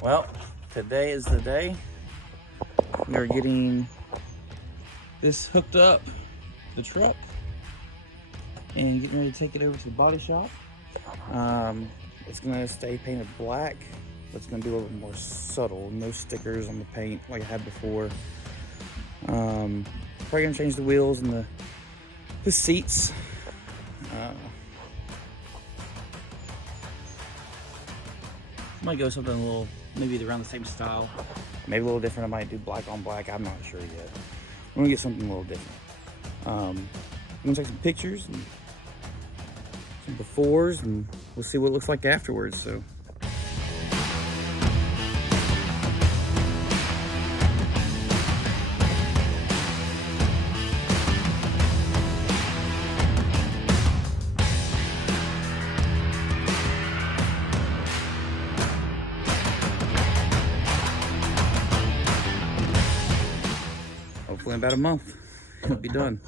Well, today is the day. We are getting this hooked up to the truck and getting ready to take it over to the body shop. It's gonna stay painted black, but it's gonna be a little more subtle. No stickers on the paint like I had before. Probably gonna change the wheels and the seats. Might go something a little, maybe around the same style, maybe a little different. I might do black on black. I'm not sure yet. I'm gonna get something a little different. I'm gonna take some pictures and some befores, and we'll see what it looks like afterwards. So. Hopefully in about a month, it'll be done.